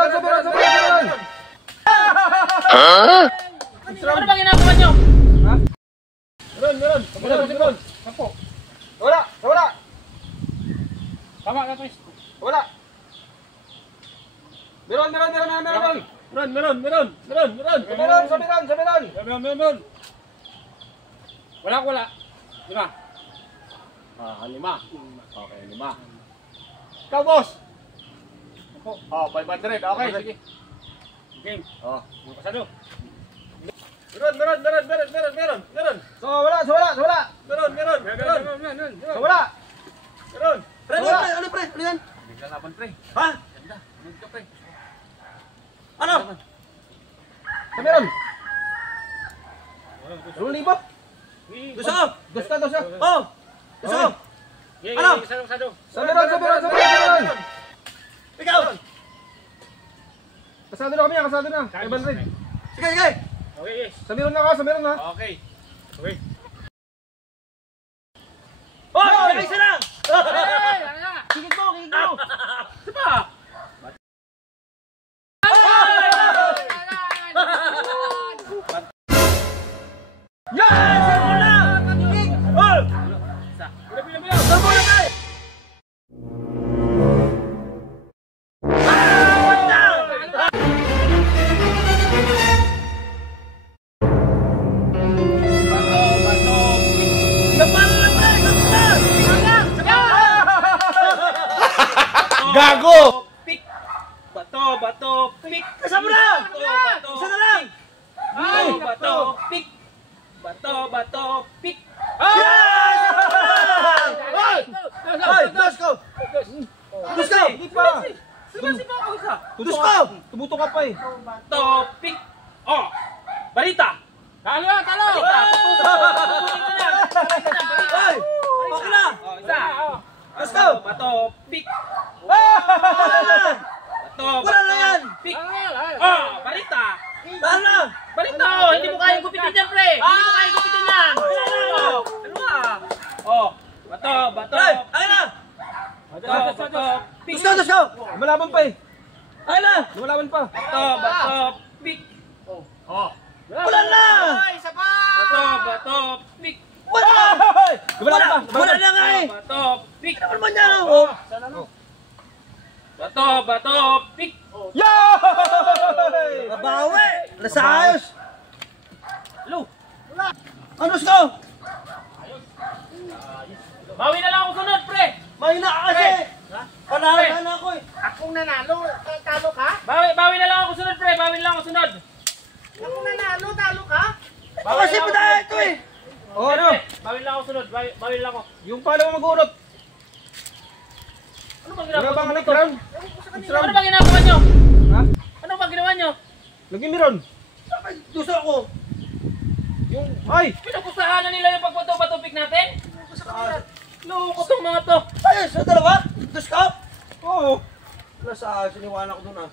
Sabiran. Ano ba ginagawa nyo? Ha? Meron. Sampo. Wala. Tama ka, Chris. Wala. Meron. Sabiran. Wala. 5. 5. Okay, 5. Ikaw, boss. Ako. 500. Okay, sige. Game. Mga pasado. Meron. So, wala. Meron. Pre, ano pre? Ano yan? Biglang laban, pre. Ha? Ganda. Ano ka, pre? Ano? Sa meron. 2,000. Gusto? Gusto. Oh! Gusto? Ano? Sa meron. Ikaw! Kasado na kami, kasado na. 500. Sige! Okay, yes. Sa meron na. Okay. Oh! May isa lang! Ano na? Kikit mo! Sapa! Yes! Sino na? Kikit! Oh! Bila. Sabo na tayo! Gago! Pik. Bato, pik. Kasama na! Bato. Isa na lang! Bato, pik. Bato, pik. Yes! Hoy! Dusko! Hindi pa. Sipa ako isa. Dusko! Tumuto ka pa eh. Bato, pik. Oh. Balita. Talo. Balita. Hoy! Okay na! Oh, isa. Dusko! Bato, pik. Wala na! Bato. Wala na yan! Pik. Oh, balita. Wala na! Balita, oh, hindi mo kayang gupitin yan, pre. Hindi mo kayang gupitin yan. Dalawa. Oh, bato. Hoy! Ay na! Bato, pik. Dusko! Lumalaban pa eh. Ay na! Lumalaban pa. Bato, pik. Oh. Wala na! Isa pa. Bato, pik. Wala! Lumalaban pa. Wala na nga eh! Bato, pik. Ano naman yan? Oh! Bato, pik. Yay! Babawi! Nasa ayos! Hello. Ano Dusko? Bawi na lang ako sunod, pre. Mahina ka kasi! Panalo na ako eh! Akong nanalo, talo ka? Bawi na lang ako sunod, pre. Bawi na lang ako sunod. Akong nanalo, talo ka? Kasi pa tayo ito eh! Oh, ano? Bawi lang ako sunod. Bawi lang ako. Yung pala mo mag-urot. Ano bang Wala ginagawa bang nyo? next round? Ano bang ginagawa nyo? Ha? Ano bang ginawa nyo? Lagi meron. Gusto ako! Yung, ay! Pinapustahan na nila yung pagbato-bato pick natin? Loko tong mga to. Ayos! Sa dalawa? Dusko? Oo. Nasa ayos, iniwanan ko dun ah.